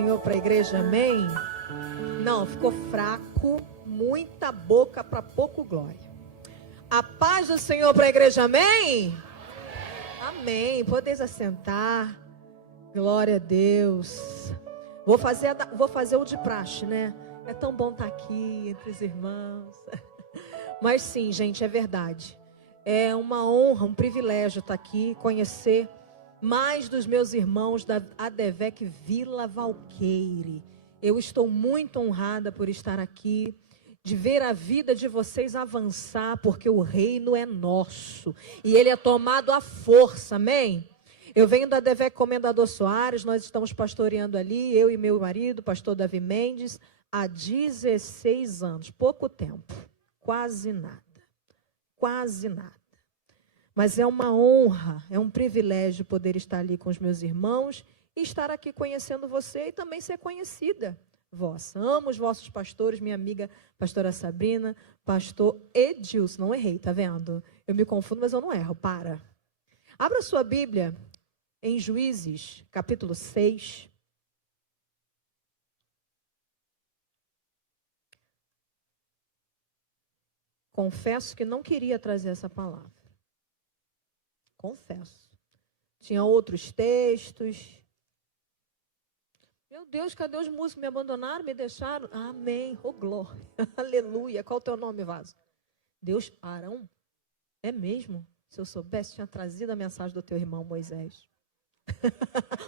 Senhor para a igreja, amém? Não, ficou fraco, muita boca para pouco glória. A paz do Senhor para a igreja, amém? Amém, podeis assentar. Glória a Deus. Vou fazer o de praxe, né? É tão bom estar aqui entre os irmãos. Mas sim, gente, é verdade. É uma honra, um privilégio estar aqui, conhecer mais dos meus irmãos da ADVEC Vila Valqueire. Eu estou muito honrada por estar aqui, de ver a vida de vocês avançar, porque o reino é nosso e ele é tomado à força, amém? Eu venho da ADVEC Comendador Soares, nós estamos pastoreando ali, eu e meu marido, pastor Davi Mendes, há 16 anos, pouco tempo, quase nada. Mas é uma honra, é um privilégio poder estar ali com os meus irmãos e estar aqui conhecendo você e também ser conhecida vossa. Amo os vossos pastores, minha amiga pastora Sabrina, pastor Edilson, não errei, tá vendo? Eu me confundo, mas eu não erro, para. Abra sua Bíblia em Juízes, capítulo 6. Confesso que não queria trazer essa palavra. Confesso. Tinha outros textos. Meu Deus, cadê os músicos? Me abandonaram, me deixaram? Amém. Oh, glória. Aleluia. Qual o teu nome, vaso? Deus, Arão? É mesmo? Se eu soubesse, tinha trazido a mensagem do teu irmão Moisés.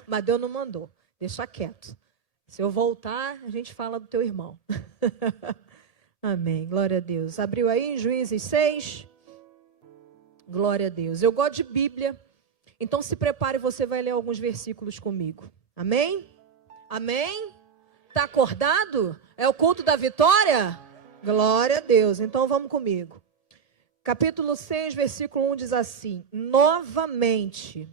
Mas Deus não mandou. Deixa quieto. Se eu voltar, a gente fala do teu irmão. Amém. Glória a Deus. Abriu aí em Juízes 6. Glória a Deus. Eu gosto de Bíblia. Então se prepare, você vai ler alguns versículos comigo. Amém? Amém? Está acordado? É o culto da vitória? Glória a Deus. Então vamos comigo. Capítulo 6, versículo 1 diz assim: novamente.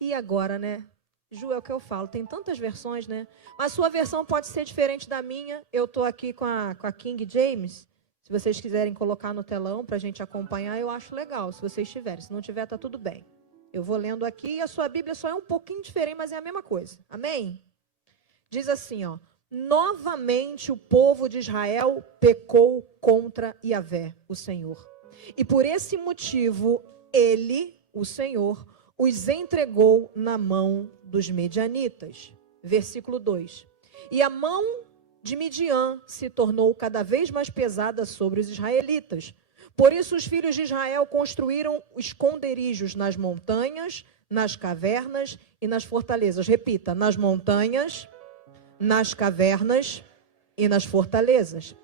E agora, né? Ju, é o que eu falo. Tem tantas versões, né? Mas sua versão pode ser diferente da minha. Eu estou aqui com a King James. Se vocês quiserem colocar no telão para a gente acompanhar, eu acho legal, se vocês tiverem. Se não tiver, tá tudo bem. Eu vou lendo aqui e a sua Bíblia só é um pouquinho diferente, mas é a mesma coisa. Amém? Diz assim, ó. Novamente o povo de Israel pecou contra Yahvé, o Senhor. E por esse motivo, ele, o Senhor, os entregou na mão dos medianitas. Versículo 2. E a mão de Midian se tornou cada vez mais pesada sobre os israelitas. Por isso os filhos de Israel construíram esconderijos nas montanhas, nas cavernas e nas fortalezas. Repita, nas montanhas, nas cavernas e nas fortalezas.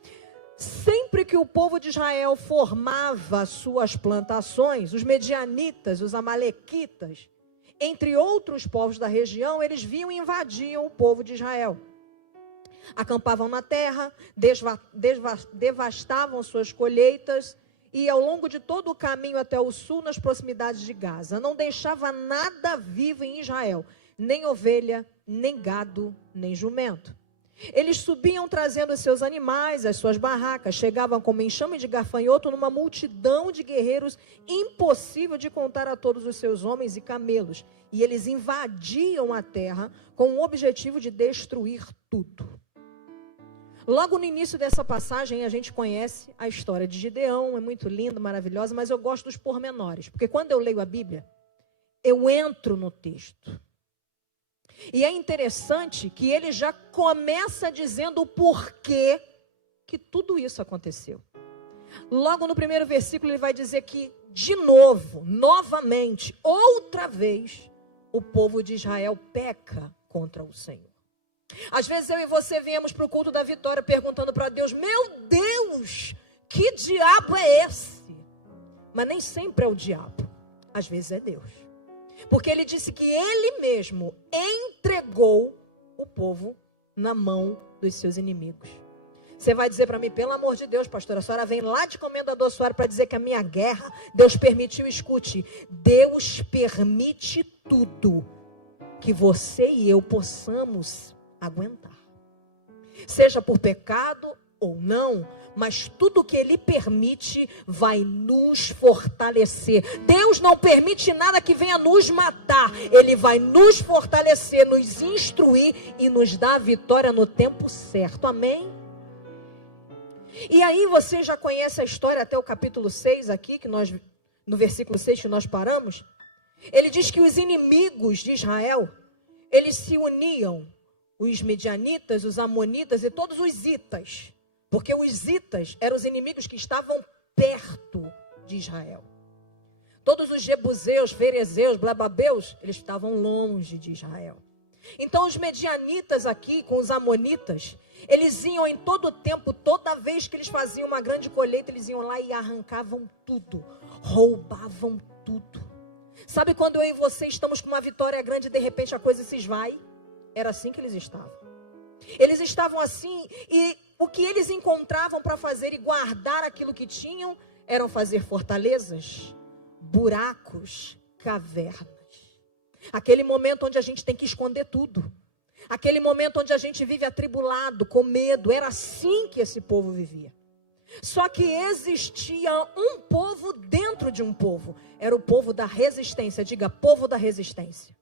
Sempre que o povo de Israel formava suas plantações, os medianitas, os amalequitas, entre outros povos da região, eles vinham e invadiam o povo de Israel. Acampavam na terra, devastavam suas colheitas e ao longo de todo o caminho até o sul, nas proximidades de Gaza, não deixava nada vivo em Israel, nem ovelha, nem gado, nem jumento. Eles subiam trazendo seus animais, as suas barracas, chegavam como enxame de gafanhoto numa multidão de guerreiros impossível de contar a todos os seus homens e camelos. E eles invadiam a terra com o objetivo de destruir tudo. Logo no início dessa passagem, a gente conhece a história de Gideão, é muito linda, maravilhosa, mas eu gosto dos pormenores, porque quando eu leio a Bíblia, eu entro no texto. E é interessante que ele já começa dizendo o porquê que tudo isso aconteceu. Logo no primeiro versículo, ele vai dizer que, de novo, novamente, outra vez, o povo de Israel peca contra o Senhor. Às vezes eu e você viemos para o culto da vitória perguntando para Deus: meu Deus, que diabo é esse? Mas nem sempre é o diabo, às vezes é Deus. Porque ele disse que ele mesmo entregou o povo na mão dos seus inimigos. Você vai dizer para mim: pelo amor de Deus, pastora, a senhora vem lá de Comendador Soares para dizer que a minha guerra, Deus permitiu. Escute, Deus permite tudo que você e eu possamos aguentar. Seja por pecado ou não, mas tudo que Ele permite vai nos fortalecer. Deus não permite nada que venha nos matar. Ele vai nos fortalecer, nos instruir e nos dar a vitória no tempo certo. Amém? E aí você já conhece a história até o capítulo 6 aqui, no versículo 6 que nós paramos. Ele diz que os inimigos de Israel, eles se uniam, os medianitas, os amonitas e todos os itas. Porque os itas eram os inimigos que estavam perto de Israel. Todos os jebuseus, ferezeus, blababeus, eles estavam longe de Israel. Então os medianitas aqui, com os amonitas, eles iam em todo o tempo, toda vez que eles faziam uma grande colheita, eles iam lá e arrancavam tudo, roubavam tudo. Sabe quando eu e você estamos com uma vitória grande e de repente a coisa se esvai? Era assim que eles estavam. Eles estavam assim e o que eles encontravam para fazer e guardar aquilo que tinham eram fazer fortalezas, buracos, cavernas. Aquele momento onde a gente tem que esconder tudo. Aquele momento onde a gente vive atribulado, com medo. Era assim que esse povo vivia. Só que existia um povo dentro de um povo. Era o povo da resistência. Diga, povo da resistência.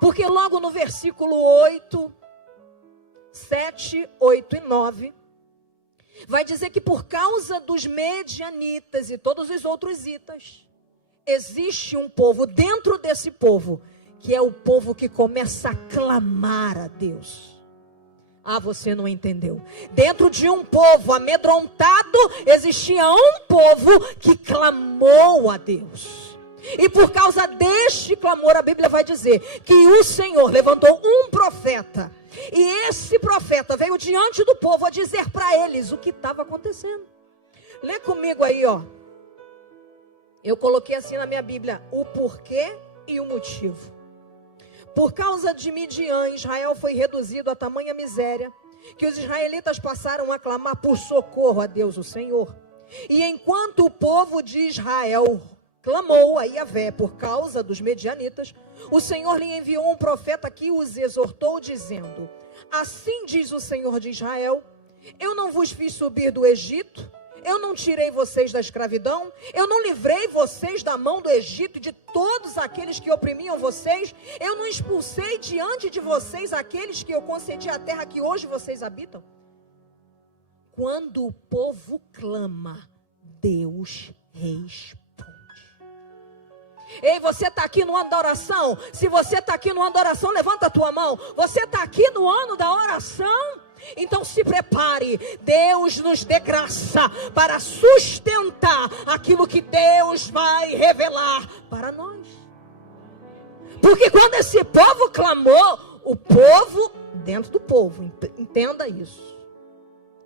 Porque logo no versículo 8, 7, 8 e 9, vai dizer que por causa dos medianitas e todos os outros itas, existe um povo dentro desse povo, que é o povo que começa a clamar a Deus. Ah, você não entendeu. Dentro de um povo amedrontado, existia um povo que clamou a Deus. E por causa deste clamor, a Bíblia vai dizer que o Senhor levantou um profeta. E esse profeta veio diante do povo a dizer para eles o que estava acontecendo. Lê comigo aí, ó. Eu coloquei assim na minha Bíblia, o porquê e o motivo. Por causa de Midian, Israel foi reduzido a tamanha miséria, que os israelitas passaram a clamar por socorro a Deus, o Senhor. E enquanto o povo de Israel clamou a Yahvé por causa dos medianitas, o Senhor lhe enviou um profeta que os exortou, dizendo: assim diz o Senhor de Israel, eu não vos fiz subir do Egito, eu não tirei vocês da escravidão, eu não livrei vocês da mão do Egito e de todos aqueles que oprimiam vocês, eu não expulsei diante de vocês aqueles que eu concedi a terra que hoje vocês habitam. Quando o povo clama, Deus responde. Ei, você está aqui no ano da oração? Se você está aqui no ano da oração, levanta a tua mão. Você está aqui no ano da oração? Então se prepare, Deus nos dê graça para sustentar aquilo que Deus vai revelar para nós. Porque quando esse povo clamou, o povo, dentro do povo, entenda isso,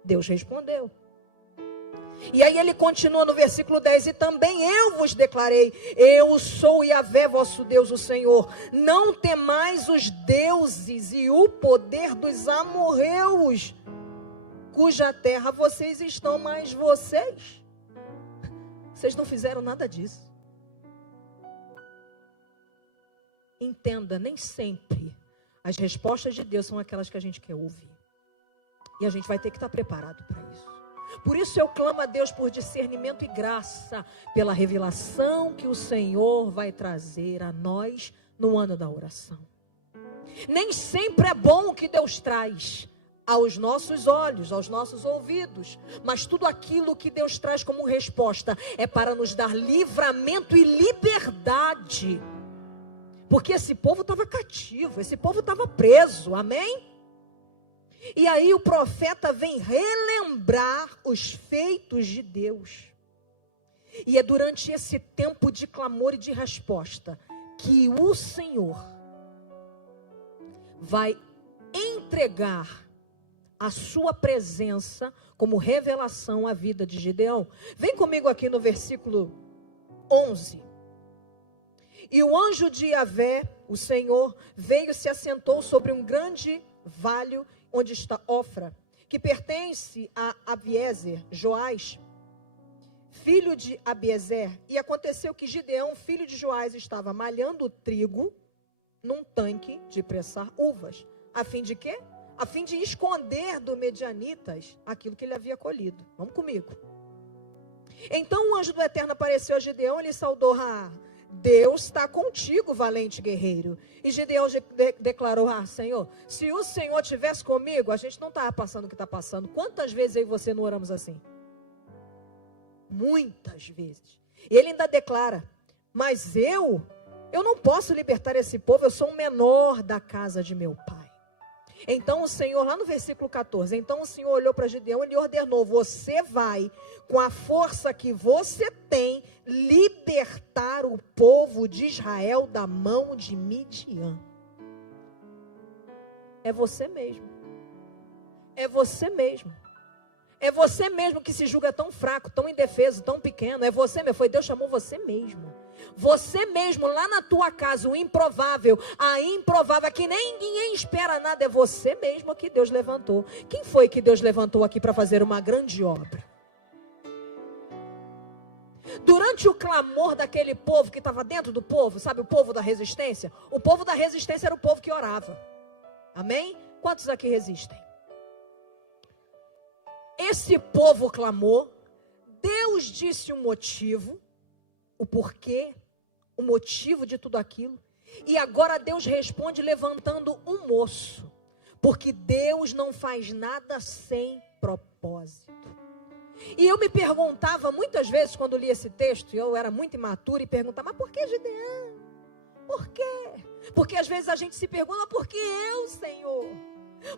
Deus respondeu. E aí ele continua no versículo 10, e também eu vos declarei, eu sou Yahvé vosso Deus, o Senhor, não temais os deuses e o poder dos amorreus, cuja terra vocês estão, mas vocês não fizeram nada disso. Entenda, nem sempre as respostas de Deus são aquelas que a gente quer ouvir, e a gente vai ter que estar preparado para isso. Por isso eu clamo a Deus por discernimento e graça, pela revelação que o Senhor vai trazer a nós no ano da oração. Nem sempre é bom o que Deus traz aos nossos olhos, aos nossos ouvidos, mas tudo aquilo que Deus traz como resposta é para nos dar livramento e liberdade. Porque esse povo estava cativo, esse povo estava preso, amém? E aí o profeta vem relembrar os feitos de Deus. E é durante esse tempo de clamor e de resposta que o Senhor vai entregar a sua presença como revelação à vida de Gideão. Vem comigo aqui no versículo 11. E o anjo de Yahvé, o Senhor, veio e se assentou sobre um grande vale onde está Ofra, que pertence a Abiezer, Joás, filho de Abiezer. E aconteceu que Gideão, filho de Joás, estava malhando trigo num tanque de pressar uvas. A fim de quê? a fim de esconder do Medianitas aquilo que ele havia colhido. Vamos comigo. Então o anjo do Eterno apareceu a Gideão e lhe saudou: Deus está contigo, valente guerreiro. E Gideão declarou: Senhor, se o Senhor estivesse comigo, a gente não estava passando o que está passando. Quantas vezes eu e você não oramos assim? Muitas vezes. Ele ainda declara: mas eu não posso libertar esse povo, eu sou um menor da casa de meu pai. Então o Senhor, lá no versículo 14, então o Senhor olhou para Gideão e lhe ordenou: você vai, com a força que você tem, libertar o povo de Israel da mão de Midian. É você mesmo. É você mesmo. É você mesmo que se julga tão fraco, tão indefeso, tão pequeno. É você mesmo. Foi Deus que chamou você mesmo. Você mesmo, lá na tua casa, o improvável, a improvável, que nem ninguém espera nada, é você mesmo que Deus levantou. Quem foi que Deus levantou aqui para fazer uma grande obra? Durante o clamor daquele povo que estava dentro do povo, sabe, o povo da resistência? O povo da resistência era o povo que orava. Amém? Quantos aqui resistem? Esse povo clamou, Deus disse o motivo, o porquê, o motivo de tudo aquilo. E agora Deus responde levantando um moço, porque Deus não faz nada sem propósito. E eu me perguntava muitas vezes quando li esse texto, e eu era muito imatura e perguntava: mas por que Gideão? Por quê? Porque às vezes a gente se pergunta: por que eu, Senhor?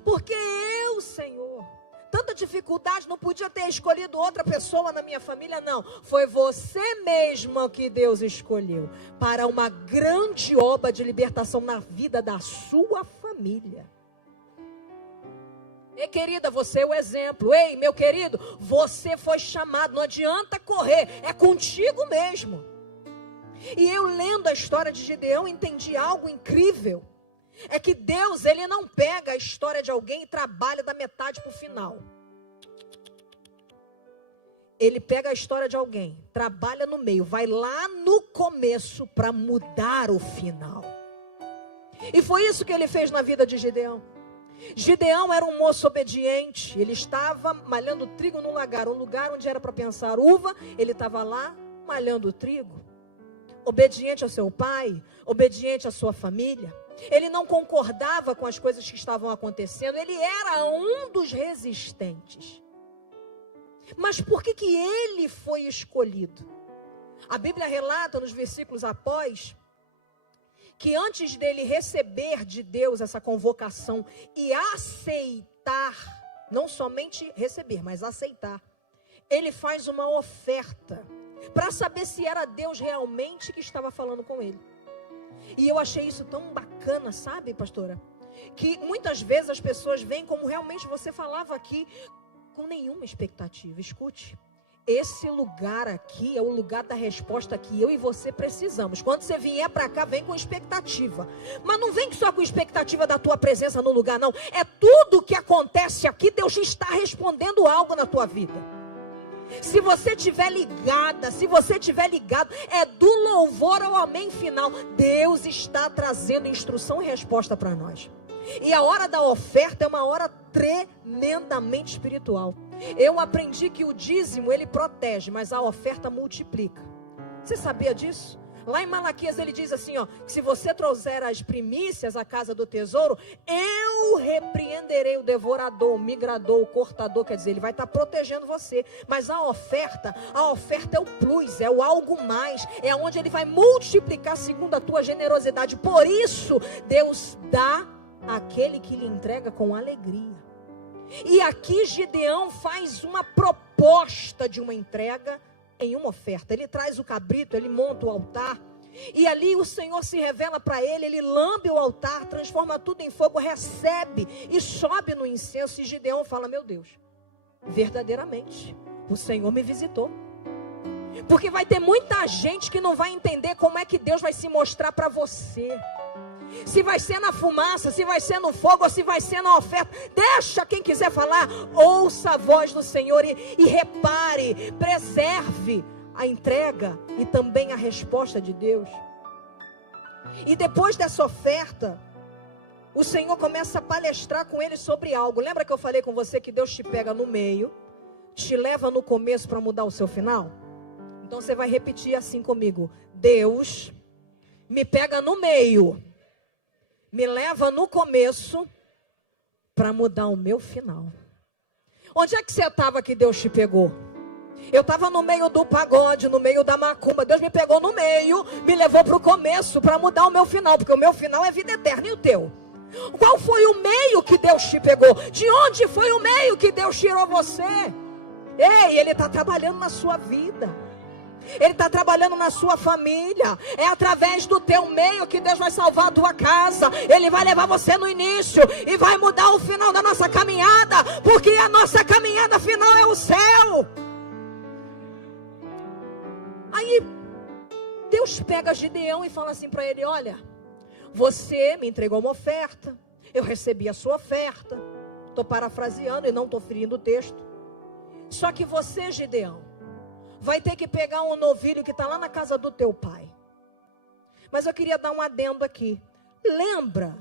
Por que eu, Senhor? Tanta dificuldade, não podia ter escolhido outra pessoa na minha família, não. Foi você mesmo que Deus escolheu para uma grande obra de libertação na vida da sua família. Ei, querida, você é o exemplo. Ei, meu querido, você foi chamado, não adianta correr, é contigo mesmo. E eu lendo a história de Gideão, entendi algo incrível. É que Deus, Ele não pega a história de alguém e trabalha da metade para o final. Ele pega a história de alguém, trabalha no meio, vai lá no começo para mudar o final. E foi isso que Ele fez na vida de Gideão. Gideão era um moço obediente. Ele estava malhando trigo no lagar, um lugar onde era para pensar uva. Ele estava lá malhando trigo. Obediente ao seu pai, obediente à sua família. Ele não concordava com as coisas que estavam acontecendo. Ele era um dos resistentes. Mas por que ele foi escolhido? A Bíblia relata nos versículos após que antes dele receber de Deus essa convocação e aceitar, não somente receber, mas aceitar, ele faz uma oferta para saber se era Deus realmente que estava falando com ele. E eu achei isso tão bacana, sabe, pastora? Que muitas vezes as pessoas vêm como realmente você falava aqui, com nenhuma expectativa. Escute, esse lugar aqui é o lugar da resposta que eu e você precisamos. Quando você vier para cá, vem com expectativa. Mas não vem só com expectativa da tua presença no lugar, não. É tudo que acontece aqui, Deus está respondendo algo na tua vida. Se você estiver ligada, se você estiver ligado, é do louvor ao amém final. Deus está trazendo instrução e resposta para nós. E a hora da oferta é uma hora tremendamente espiritual. Eu aprendi que o dízimo ele protege, mas a oferta multiplica. Você sabia disso? Lá em Malaquias ele diz assim, que se você trouxer as primícias à casa do tesouro, eu repreenderei o devorador, o migrador, o cortador. Quer dizer, ele vai estar protegendo você. Mas a oferta é o plus, é o algo mais. É onde ele vai multiplicar segundo a tua generosidade. Por isso, Deus dá àquele que lhe entrega com alegria. E aqui Gideão faz uma proposta de uma entrega em uma oferta. Ele traz o cabrito, ele monta o altar. E ali o Senhor se revela para ele. Ele lambe o altar, transforma tudo em fogo, recebe e sobe no incenso. E Gideão fala, meu Deus, verdadeiramente o Senhor me visitou. Porque vai ter muita gente que não vai entender como é que Deus vai se mostrar para você. Se vai ser na fumaça, se vai ser no fogo, ou se vai ser na oferta. Deixa quem quiser falar. Ouça a voz do Senhor e repare, preserve a entrega e também a resposta de Deus. E depois dessa oferta, o Senhor começa a palestrar com ele sobre algo. Lembra que eu falei com você que Deus te pega no meio, te leva no começo para mudar o seu final? Então você vai repetir assim comigo: Deus me pega no meio, me leva no começo para mudar o meu final. Onde é que você estava que Deus te pegou? Eu estava no meio do pagode, no meio da macumba. Deus me pegou no meio, me levou para o começo para mudar o meu final, porque o meu final é vida eterna. E o teu? Qual foi o meio que Deus te pegou? De onde foi o meio que Deus tirou você? Ei, Ele está trabalhando na sua vida. Ele está trabalhando na sua família. É através do teu meio que Deus vai salvar a tua casa. Ele vai levar você no início e vai mudar o final da nossa caminhada, porque a nossa caminhada final é o céu. Aí Deus pega Gideão e fala assim para ele: olha, você me entregou uma oferta, eu recebi a sua oferta. Estou parafraseando e não estou ferindo o texto. Só que você, Gideão, vai ter que pegar um novilho que está lá na casa do teu pai. Mas eu queria dar um adendo aqui. Lembra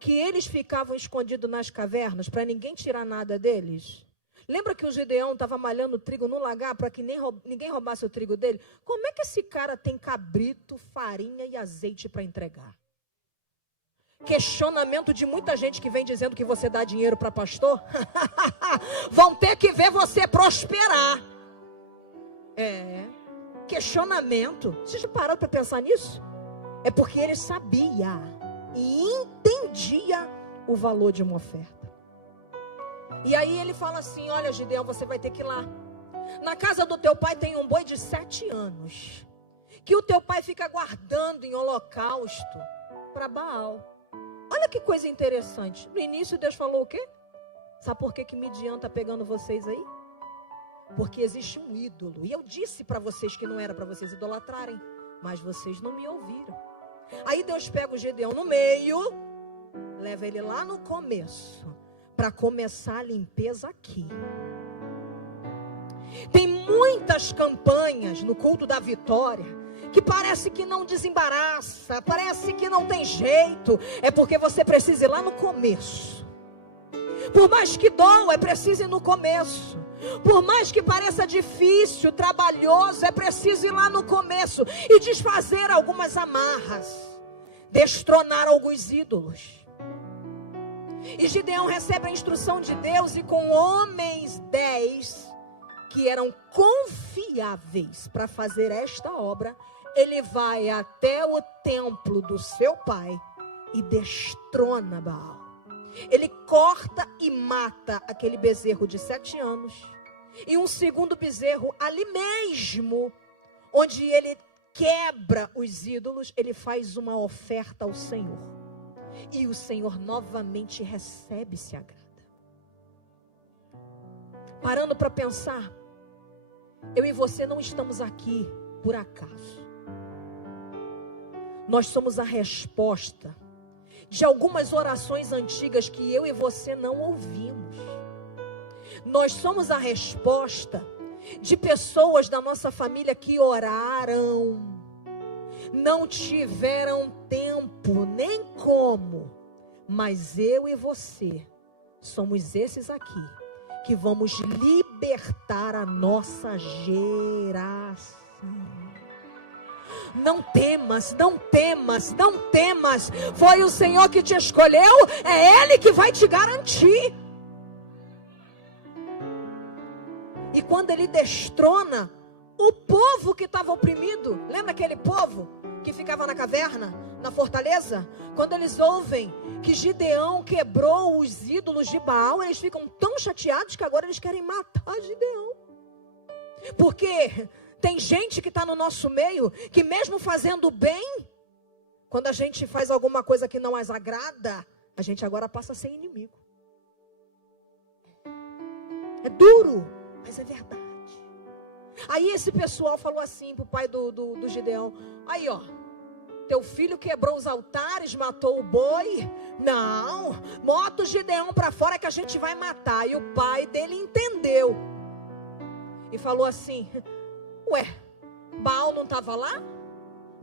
que eles ficavam escondidos nas cavernas para ninguém tirar nada deles? Lembra que o Gideão estava malhando trigo no lagar para que ninguém roubasse o trigo dele? Como é que esse cara tem cabrito, farinha e azeite para entregar? Questionamento de muita gente que vem dizendo que você dá dinheiro para pastor. Vão ter que ver você prosperar. Questionamento. Vocês já pararam para pensar nisso? É porque ele sabia e entendia o valor de uma oferta. E aí ele fala assim: olha, Gideão, você vai ter que ir lá. Na casa do teu pai tem um boi de 7 anos, que o teu pai fica guardando em holocausto para Baal. Olha que coisa interessante. No início Deus falou o quê? Sabe por que Midian está pegando vocês aí? Porque existe um ídolo. E eu disse para vocês que não era para vocês idolatrarem, mas vocês não me ouviram. Aí Deus pega o Gideão no meio, leva ele lá no começo, para começar a limpeza aqui. Tem muitas campanhas no culto da vitória que parece que não desembaraça, parece que não tem jeito. É porque você precisa ir lá no começo. Por mais que doa, é preciso ir no começo. Por mais que pareça difícil, trabalhoso, é preciso ir lá no começo e desfazer algumas amarras, destronar alguns ídolos. E Gideão recebe a instrução de Deus, e com homens 10 que eram confiáveis para fazer esta obra, ele vai até o templo do seu pai e destrona Baal. Ele corta e mata aquele bezerro de 7 anos. E um segundo bezerro ali mesmo, onde ele quebra os ídolos, ele faz uma oferta ao Senhor. E o Senhor novamente recebe e se agrada. Parando para pensar, eu e você não estamos aqui por acaso. Nós somos a resposta de algumas orações antigas que eu e você não ouvimos. Nós somos a resposta de pessoas da nossa família que oraram, não tiveram tempo nem como, mas eu e você somos esses aqui que vamos libertar a nossa geração. Não temas, não temas, não temas. Foi o Senhor que te escolheu, é Ele que vai te garantir. E quando Ele destrona o povo que estava oprimido, lembra aquele povo que ficava na caverna, na fortaleza? Quando eles ouvem que Gideão quebrou os ídolos de Baal, eles ficam tão chateados que agora eles querem matar Gideão. Porque tem gente que está no nosso meio, que mesmo fazendo bem, quando a gente faz alguma coisa que não as agrada, a gente agora passa a ser inimigo. É duro, mas é verdade. Aí esse pessoal falou assim para o pai do Gideão: aí ó, teu filho quebrou os altares, matou o boi. Não, bota o Gideão para fora que a gente vai matar. E o pai dele entendeu e falou assim: ué, Baal não estava lá?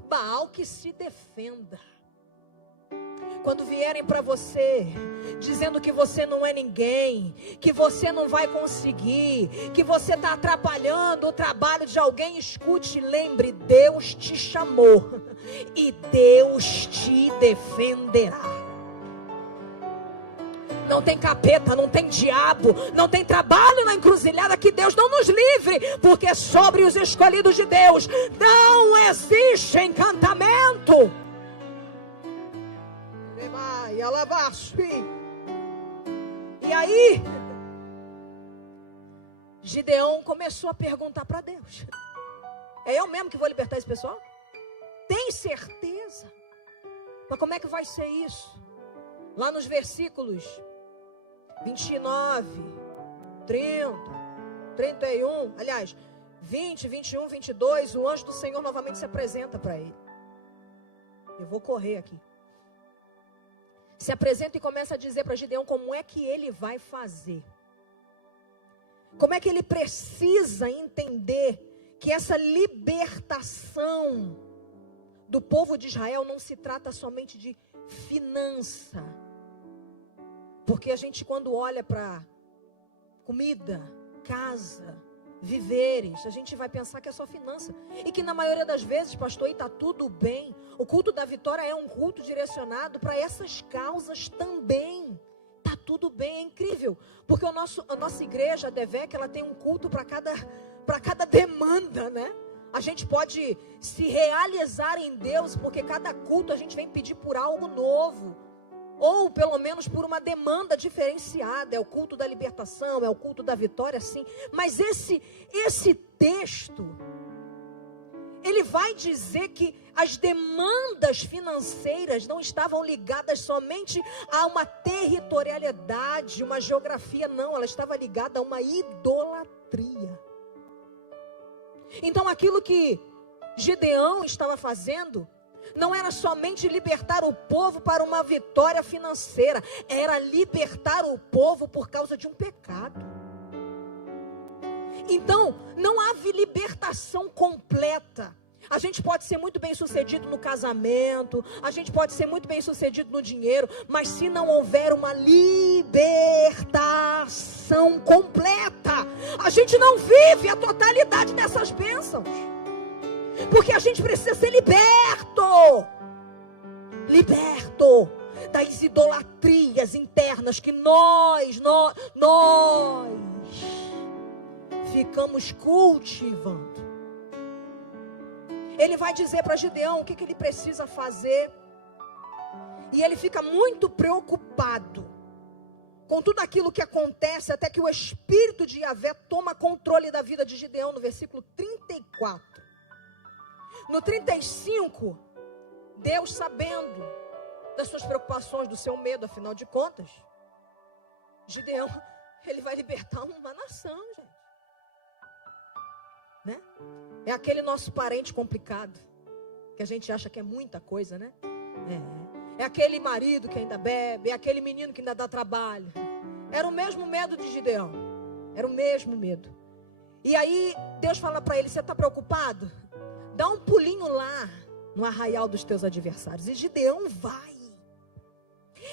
Baal que se defenda. Quando vierem para você, dizendo que você não é ninguém, que você não vai conseguir, que você está atrapalhando o trabalho de alguém, escute, lembre, Deus te chamou e Deus te defenderá. Não tem capeta, não tem diabo, não tem trabalho na encruzilhada que Deus não nos livre, porque sobre os escolhidos de Deus não existe encantamento. E aí, Gideão começou a perguntar para Deus: é eu mesmo que vou libertar esse pessoal? Tem certeza? Mas como é que vai ser isso? Lá nos versículos 29, 30, 31, aliás, 20, 21, 22, o anjo do Senhor novamente se apresenta para ele. Eu vou correr aqui. Se apresenta e começa a dizer para Gideão como é que ele vai fazer. Como é que ele precisa entender que essa libertação do povo de Israel não se trata somente de finança. Porque a gente, quando olha para comida, casa, viveres, a gente vai pensar que é só finança. E que na maioria das vezes, pastor, está tudo bem. O culto da vitória é um culto direcionado para essas causas também. Está tudo bem, é incrível. Porque a nossa igreja, a DEVEC, ela tem um culto para cada demanda, né? A gente pode se realizar em Deus, porque cada culto a gente vem pedir por algo novo. Ou pelo menos por uma demanda diferenciada. É o culto da libertação, é o culto da vitória, sim. Mas esse texto, ele vai dizer que as demandas financeiras não estavam ligadas somente a uma territorialidade, uma geografia, não. Ela estava ligada a uma idolatria. Então aquilo que Gideão estava fazendo não era somente libertar o povo para uma vitória financeira, era libertar o povo por causa de um pecado. Então, não há libertação completa. A gente pode ser muito bem sucedido no casamento, a gente pode ser muito bem sucedido no dinheiro, mas se não houver uma libertação completa, a gente não vive a totalidade dessas bênçãos. Porque a gente precisa ser liberto das idolatrias internas que nós ficamos cultivando. Ele vai dizer para Gideão o que ele precisa fazer. E ele fica muito preocupado com tudo aquilo que acontece, até que o Espírito de Yahvé toma controle da vida de Gideão, no versículo 34. No 35, Deus, sabendo das suas preocupações, do seu medo, afinal de contas, Gideão, ele vai libertar uma nação, gente. Né? É aquele nosso parente complicado, que a gente acha que é muita coisa, né? É aquele marido que ainda bebe, é aquele menino que ainda dá trabalho. Era o mesmo medo de Gideão. Era o mesmo medo. E aí, Deus fala para ele: você está preocupado? Dá um pulinho lá no arraial dos teus adversários. E Gideão vai.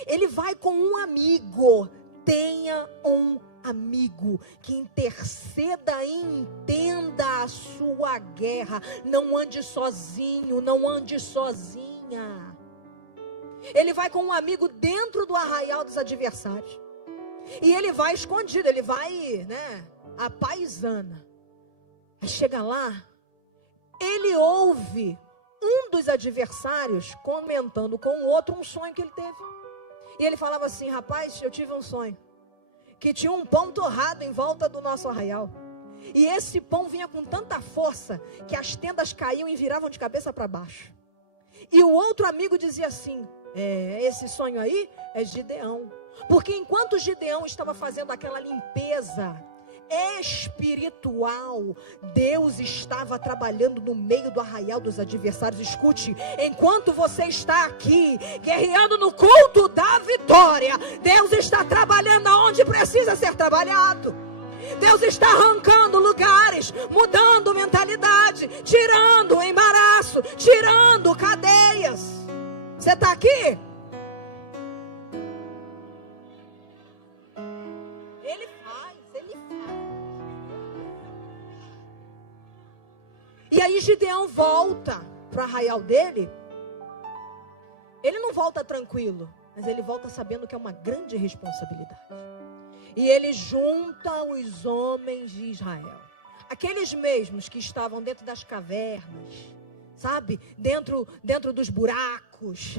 Ele vai com um amigo. Tenha um amigo que interceda e entenda a sua guerra. Não ande sozinho, não ande sozinha. Ele vai com um amigo dentro do arraial dos adversários. E ele vai escondido, ele vai, a paisana. Chega lá, ele ouve um dos adversários comentando com o outro um sonho que ele teve. E ele falava assim: rapaz, eu tive um sonho que tinha um pão torrado em volta do nosso arraial. E esse pão vinha com tanta força que as tendas caíam e viravam de cabeça para baixo. E o outro amigo dizia assim: esse sonho aí é Gideão. Porque enquanto Gideão estava fazendo aquela limpeza espiritual, Deus estava trabalhando no meio do arraial dos adversários. Escute, enquanto você está aqui guerreando no culto da vitória, Deus está trabalhando aonde precisa ser trabalhado. Deus está arrancando lugares, mudando mentalidade, tirando embaraço, tirando cadeias. Você está aqui? E aí Gideão volta para o arraial dele. Ele não volta tranquilo, mas ele volta sabendo que é uma grande responsabilidade. E ele junta os homens de Israel, aqueles mesmos que estavam dentro das cavernas, sabe? Dentro dos buracos.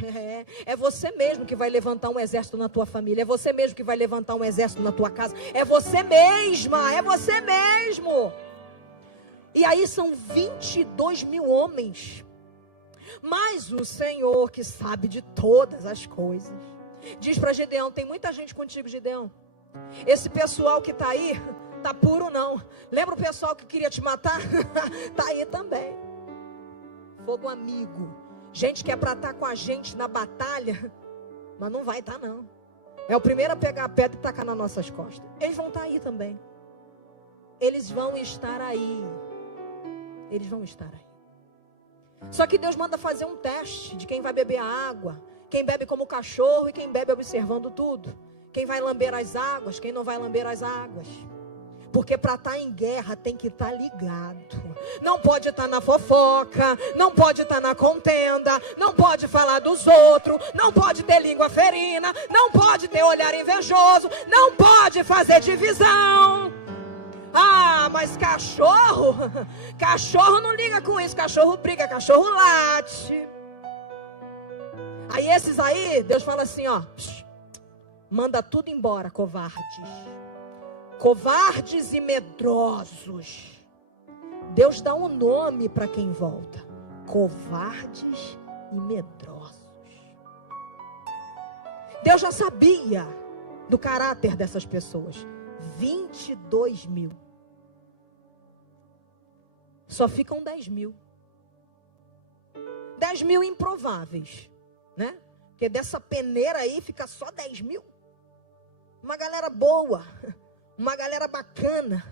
É você mesmo que vai levantar um exército na tua família. É você mesmo que vai levantar um exército na tua casa. É você mesma, é você mesmo. E aí são 22 mil homens. Mas o Senhor, que sabe de todas as coisas, diz para Gideão: tem muita gente contigo, Gideão. Esse pessoal que está aí, tá puro não. Lembra o pessoal que queria te matar? Tá aí também. Fogo amigo. Gente que é para estar com a gente na batalha, mas não vai estar não. É o primeiro a pegar a pedra e tacar nas nossas costas. Eles vão estar aí também. Eles vão estar aí. Eles vão estar aí. Só que Deus manda fazer um teste de quem vai beber a água. Quem bebe como cachorro e quem bebe observando tudo. Quem vai lamber as águas, quem não vai lamber as águas. Porque para estar em guerra tem que estar ligado. Não pode estar na fofoca, não pode estar na contenda, não pode falar dos outros, não pode ter língua ferina, não pode ter olhar invejoso, não pode fazer divisão. Ah, mas cachorro não liga com isso. Cachorro briga, cachorro late. Aí esses aí, Deus fala assim, ó: manda tudo embora, covardes. Covardes e medrosos. Deus dá um nome para quem volta: covardes e medrosos. Deus já sabia do caráter dessas pessoas. 22 mil. Só ficam 10 mil. 10 mil improváveis, né? Porque dessa peneira aí fica só 10 mil. Uma galera boa, uma galera bacana.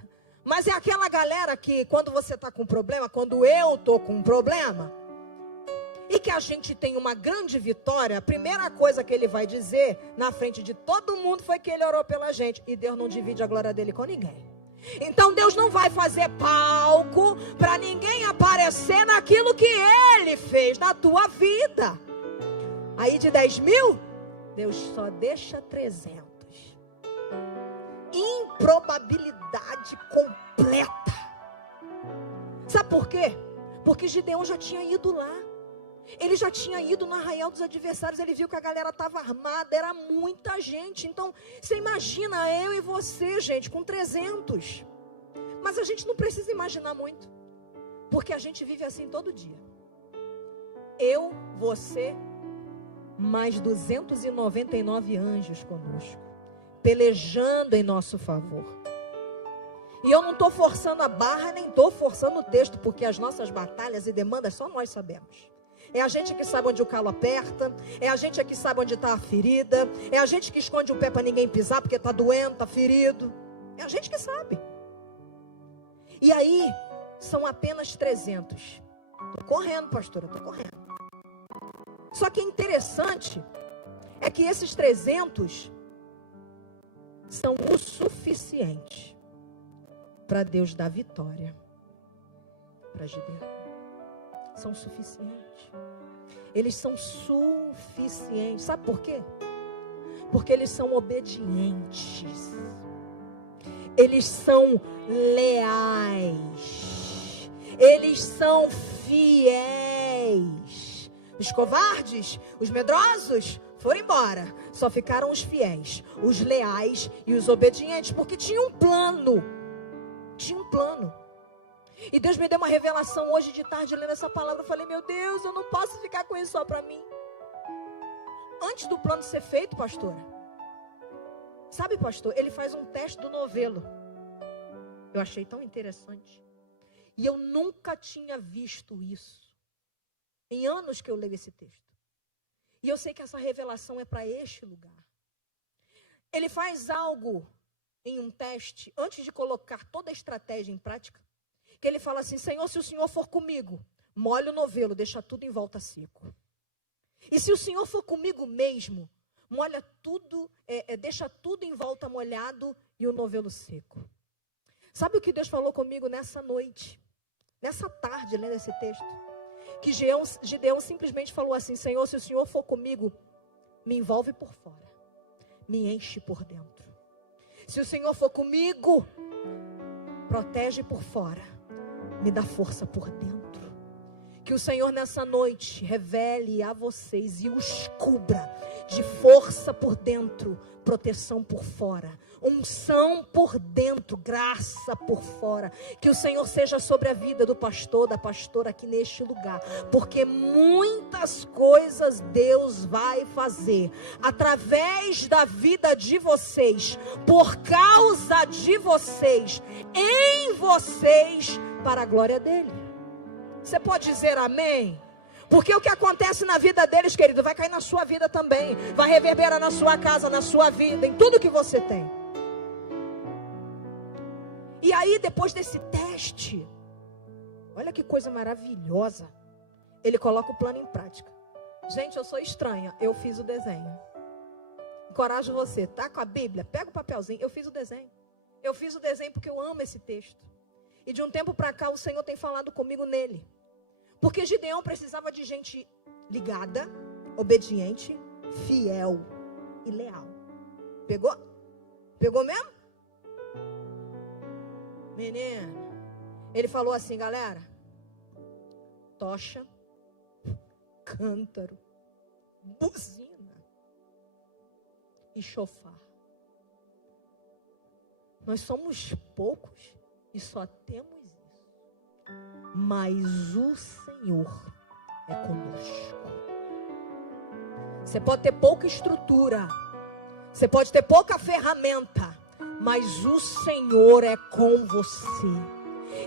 Mas é aquela galera que quando você está com problema, quando eu estou com um problema, e que a gente tem uma grande vitória, a primeira coisa que ele vai dizer na frente de todo mundo foi que ele orou pela gente. E Deus não divide a glória dele com ninguém. Então Deus não vai fazer palco para ninguém aparecer naquilo que ele fez na tua vida. Aí de 10 mil, Deus só deixa 300. Improbabilidade completa. Sabe por quê? Porque Gideão já tinha ido lá. Ele já tinha ido no arraial dos adversários. Ele viu que a galera estava armada. Era muita gente. Então, você imagina eu e você, gente, com 300. Mas a gente não precisa imaginar muito. Porque a gente vive assim todo dia. Eu, você, mais 299 anjos conosco, pelejando em nosso favor. E eu não estou forçando a barra, nem estou forçando o texto, porque as nossas batalhas e demandas só nós sabemos. É a gente que sabe onde o calo aperta. É a gente que sabe onde está a ferida. É a gente que esconde o pé para ninguém pisar porque está doendo, está ferido. É a gente que sabe. E aí, são apenas 300. Estou correndo, pastora, estou correndo. Só que é interessante, é que esses 300 são o suficiente para Deus dar vitória para Gideão. São suficientes. Eles são suficientes. Sabe por quê? Porque eles são obedientes. Eles são leais. Eles são fiéis. Os covardes, os medrosos, foram embora. Só ficaram os fiéis, os leais e os obedientes. Porque tinha um plano. Tinha um plano. E Deus me deu uma revelação hoje de tarde lendo essa palavra. Eu falei, meu Deus, eu não posso ficar com isso só para mim. Antes do plano ser feito, pastora, sabe, pastor, ele faz um teste do novelo. Eu achei tão interessante. E eu nunca tinha visto isso. Em anos que eu leio esse texto. E eu sei que essa revelação é para este lugar. Ele faz algo em um teste, antes de colocar toda a estratégia em prática, que ele fala assim, Senhor, se o Senhor for comigo, molha o novelo, deixa tudo em volta seco. E se o Senhor for comigo mesmo, molha tudo, deixa tudo em volta molhado e o novelo seco. Sabe o que Deus falou comigo nessa noite? nessa tarde, lendo esse texto, que Gideão simplesmente falou assim: Senhor, se o Senhor for comigo, me envolve por fora, me enche por dentro. Se o Senhor for comigo, protege por fora, me dá força por dentro. Que o Senhor nessa noite revele a vocês e os cubra de força por dentro, proteção por fora, unção por dentro, graça por fora. Que o Senhor seja sobre a vida do pastor, da pastora aqui neste lugar, porque muitas coisas Deus vai fazer através da vida de vocês, por causa de vocês, em vocês, para a glória dele. Você pode dizer amém? Porque o que acontece na vida deles, querido, vai cair na sua vida também. Vai reverberar na sua casa, na sua vida, em tudo que você tem. E aí, depois desse teste, olha que coisa maravilhosa, ele coloca o plano em prática. Gente, eu sou estranha, eu fiz o desenho. Encorajo você, tá com a Bíblia? Pega o papelzinho, eu fiz o desenho. Eu fiz o desenho porque eu amo esse texto. E de um tempo para cá, o Senhor tem falado comigo nele. Porque Gideão precisava de gente ligada, obediente, fiel e leal. Pegou? Pegou mesmo? Menina, ele falou assim, galera: tocha, cântaro, buzina e chofar. Nós somos poucos e só temos isso, mas o Senhor é conosco. Você pode ter pouca estrutura, você pode ter pouca ferramenta, mas o Senhor é com você.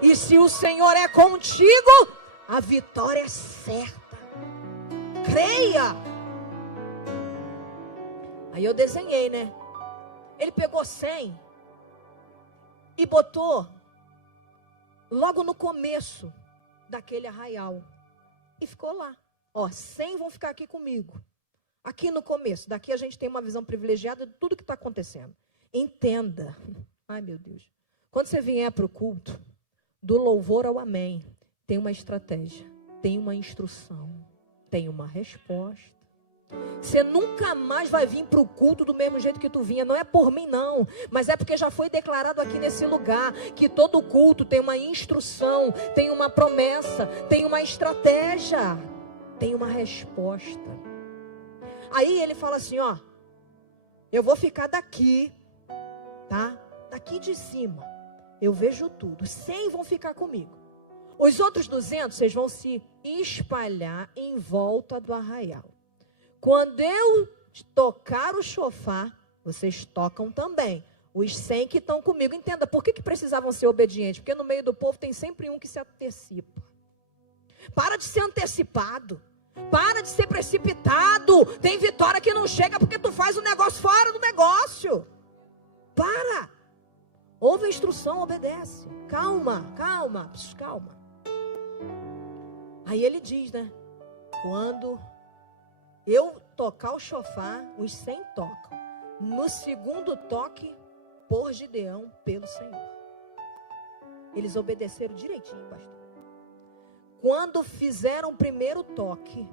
E se o Senhor é contigo, a vitória é certa. Creia. Aí eu desenhei, né? Ele pegou 100 e botou logo no começo daquele arraial. E ficou lá. Ó, 100 vão ficar aqui comigo. Aqui no começo. Daqui a gente tem uma visão privilegiada de tudo que está acontecendo. Entenda. Ai, meu Deus. Quando você vier para o culto, do louvor ao amém, tem uma estratégia, tem uma instrução, tem uma resposta. Você nunca mais vai vir para o culto do mesmo jeito que tu vinha. Não é por mim não, mas é porque já foi declarado aqui nesse lugar que todo culto tem uma instrução, tem uma promessa, tem uma estratégia, tem uma resposta. Aí ele fala assim, ó: eu vou ficar daqui, tá? Daqui de cima eu vejo tudo. 100 vão ficar comigo. Os outros 200, vocês vão se espalhar em volta do arraial. Quando eu tocar o chofar, vocês tocam também. Os 100 que estão comigo. Entenda, por que precisavam ser obedientes? Porque no meio do povo tem sempre um que se antecipa. Para de ser antecipado. Para de ser precipitado. Tem vitória que não chega porque tu faz o negócio fora do negócio. Para. Ouve a instrução, obedece. Calma, calma, calma. Aí ele diz, né? Quando eu tocar o chofar, os 100 tocam. No segundo toque, por Gideão, pelo Senhor. Eles obedeceram direitinho, pastor. Quando fizeram o primeiro toque,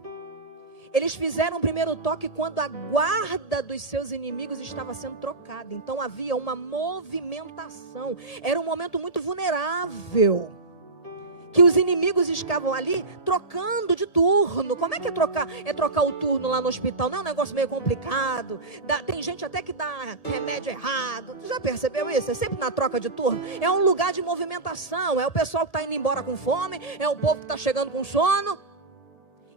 eles fizeram o primeiro toque quando a guarda dos seus inimigos estava sendo trocada. Então havia uma movimentação. Era um momento muito vulnerável. Que os inimigos estavam ali trocando de turno. Como é que é trocar? É trocar o turno lá no hospital. Não é um negócio meio complicado. Tem gente até que dá remédio errado. Tu já percebeu isso? É sempre na troca de turno. É um lugar de movimentação. É o pessoal que está indo embora com fome. É o povo que está chegando com sono.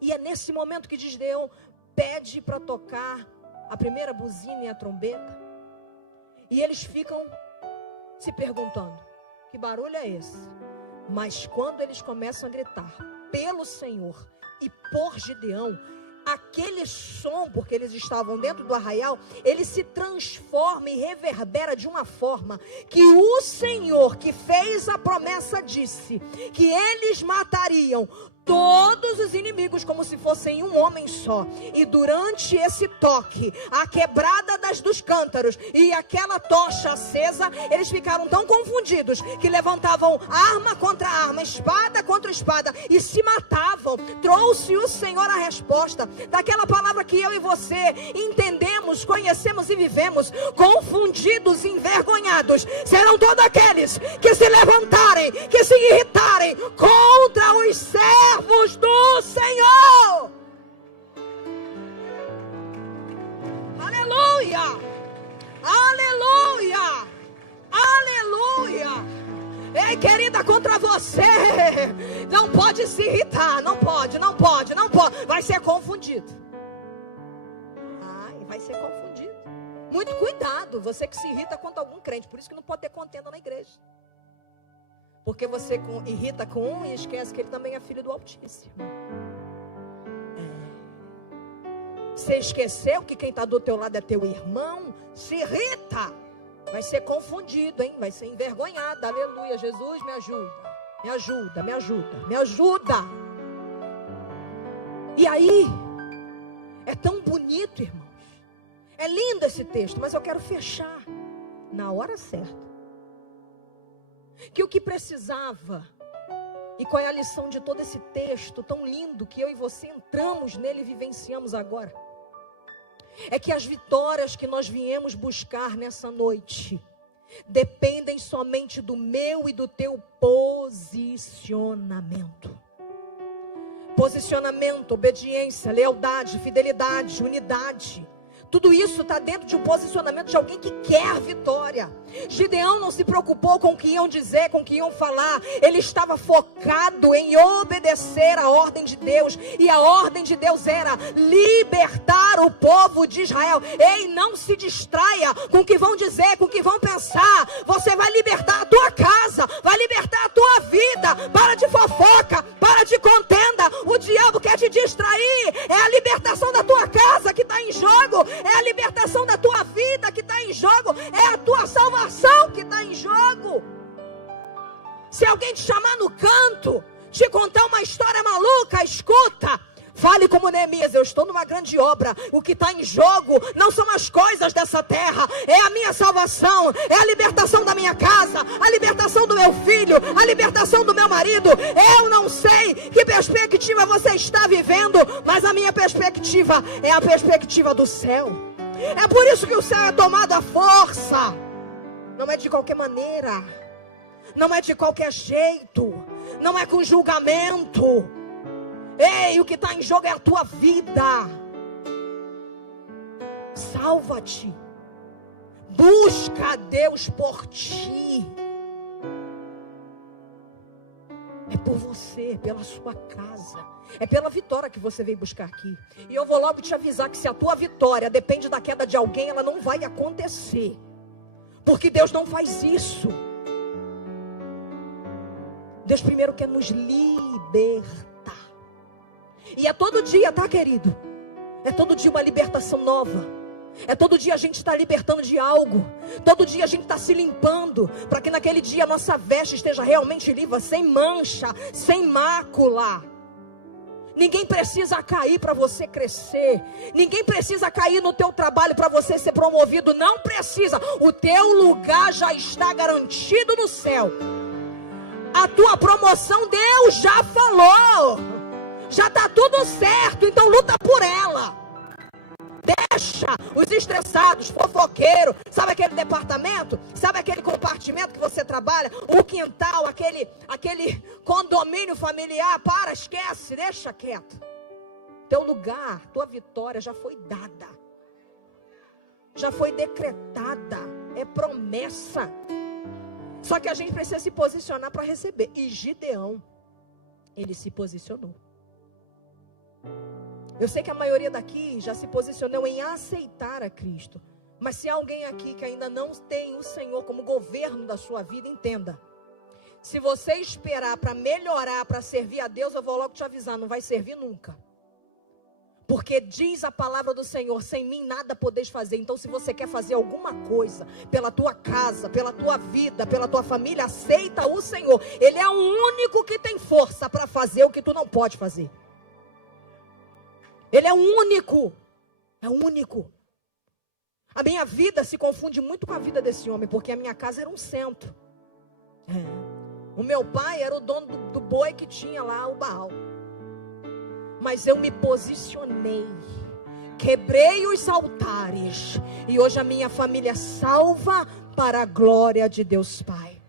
E é nesse momento que Gideão pede para tocar a primeira buzina e a trombeta. E eles ficam se perguntando: que barulho é esse? Mas quando eles começam a gritar pelo Senhor e por Gideão, aquele som, porque eles estavam dentro do arraial, ele se transforma e reverbera de uma forma que o Senhor que fez a promessa disse que eles matariam todos os inimigos como se fossem um homem só. E durante esse toque, a quebrada dos cântaros e aquela tocha acesa, eles ficaram tão confundidos que levantavam arma contra arma, espada contra espada e se matavam. Trouxe o Senhor a resposta daquela palavra que eu e você entendemos, conhecemos e vivemos. Confundidos e envergonhados serão todos aqueles que se levantarem, que se irritarem contra os servos do Senhor. Aleluia, aleluia, aleluia. Ei, querida, contra você não pode se irritar, não pode, vai ser confundido. Vai ser confundido. Muito cuidado, você que se irrita contra algum crente, por isso que não pode ter contenda na igreja. Porque você irrita com um e esquece que ele também é filho do Altíssimo. Você esqueceu que quem está do teu lado é teu irmão? Se irrita, vai ser confundido, hein? Vai ser envergonhado. Aleluia, Jesus, me ajuda. Me ajuda, me ajuda, me ajuda. E aí, é tão bonito, irmãos. É lindo esse texto, mas eu quero fechar na hora certa. Que o que precisava, e qual é a lição de todo esse texto tão lindo que eu e você entramos nele e vivenciamos agora, é que as vitórias que nós viemos buscar nessa noite dependem somente do meu e do teu posicionamento. Posicionamento, obediência, lealdade, fidelidade, unidade. Tudo isso está dentro de um posicionamento de alguém que quer vitória. Gideão não se preocupou com o que iam dizer, com o que iam falar. Ele estava focado em obedecer a ordem de Deus. E a ordem de Deus era libertar o povo de Israel. Ei, não se distraia com o que vão dizer, com o que vão pensar. Você vai libertar a tua casa, vai libertar a tua vida. Para de fofoca, para de contenda. O diabo quer te distrair. É a libertação da tua casa que está em jogo. É a libertação da tua vida que está em jogo. É a tua salvação que está em jogo. Se alguém te chamar no canto, te contar uma história maluca, escuta. Fale como Neemias: eu estou numa grande obra. O que está em jogo não são as coisas dessa terra. É a minha salvação. É a libertação da minha casa. A libertação do meu filho. A libertação do meu marido. Eu não sei que perspectiva você está vivendo, mas a minha perspectiva é a perspectiva do céu. É por isso que o céu é tomado à força. Não é de qualquer maneira. Não é de qualquer jeito. Não é com julgamento. Ei, o que está em jogo é a tua vida. Salva-te. Busca a Deus por ti. É por você, pela sua casa. É pela vitória que você veio buscar aqui. E eu vou logo te avisar que se a tua vitória depende da queda de alguém, ela não vai acontecer. Porque Deus não faz isso. Deus primeiro quer nos libertar. E é todo dia, tá, querido? É todo dia uma libertação nova. É todo dia a gente está libertando de algo. Todo dia a gente está se limpando, para que naquele dia a nossa veste esteja realmente limpa, sem mancha, sem mácula. Ninguém precisa cair para você crescer. Ninguém precisa cair no teu trabalho para você ser promovido. Não precisa. O teu lugar já está garantido no céu. A tua promoção Deus já falou. Já está tudo certo, então luta por ela. Deixa os estressados, fofoqueiros, sabe aquele departamento? Sabe aquele compartimento que você trabalha? O quintal, aquele condomínio familiar, esquece, deixa quieto. Teu lugar, tua vitória já foi dada. Já foi decretada, é promessa. Só que a gente precisa se posicionar para receber. E Gideão, ele se posicionou. Eu sei que a maioria daqui já se posicionou em aceitar a Cristo. Mas se há alguém aqui que ainda não tem o Senhor como governo da sua vida, entenda. Se você esperar para melhorar, para servir a Deus, eu vou logo te avisar, não vai servir nunca. Porque diz a palavra do Senhor: sem mim nada podeis fazer. Então, se você quer fazer alguma coisa pela tua casa, pela tua vida, pela tua família, aceita o Senhor. Ele é o único que tem força para fazer o que tu não pode fazer. Ele é o único. É o único. A minha vida se confunde muito com a vida desse homem, porque a minha casa era um centro. O meu pai era o dono do boi que tinha lá, o Baal. Mas eu me posicionei, quebrei os altares, e hoje a minha família é salva para a glória de Deus Pai.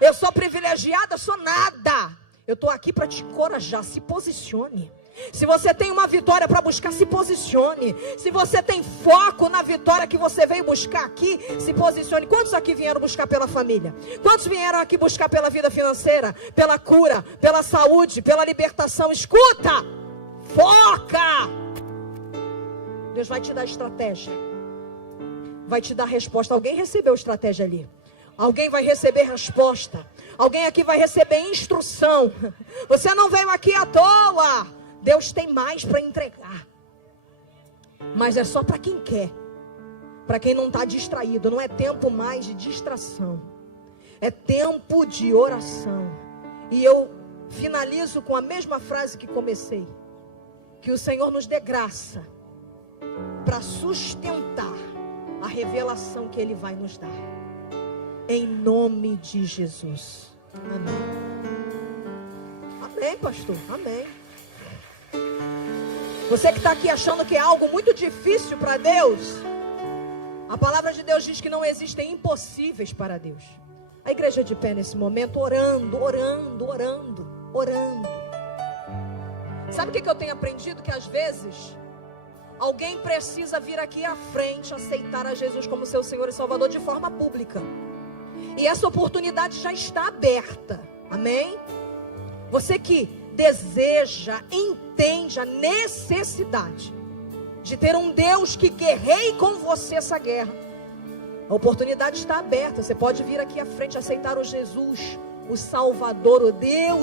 Eu sou privilegiada, sou nada. Eu estou aqui para te encorajar, se posicione. Se você tem uma vitória para buscar, se posicione. Se você tem foco na vitória que você veio buscar aqui, se posicione. Quantos aqui vieram buscar pela família? Quantos vieram aqui buscar pela vida financeira, pela cura, pela saúde, pela libertação? Escuta, foca. Deus vai te dar estratégia, vai te dar resposta. Alguém recebeu estratégia ali? Alguém vai receber resposta. Alguém aqui vai receber instrução. Você não veio aqui à toa. Deus tem mais para entregar. Mas é só para quem quer. Para quem não está distraído. Não é tempo mais de distração. É tempo de oração. E eu finalizo com a mesma frase que comecei. Que o Senhor nos dê graça para sustentar a revelação que Ele vai nos dar. Em nome de Jesus. Amém. Amém, pastor. Amém. Você que está aqui achando que é algo muito difícil para Deus, a palavra de Deus diz que não existem impossíveis para Deus. A igreja de pé nesse momento, orando. Sabe o que eu tenho aprendido? Que às vezes alguém precisa vir aqui à frente, aceitar a Jesus como seu Senhor e Salvador de forma pública. E essa oportunidade já está aberta. Amém? Você que deseja, entende a necessidade de ter um Deus que guerreie com você essa guerra. A oportunidade está aberta. Você pode vir aqui à frente, aceitar o Jesus, o Salvador, o Deus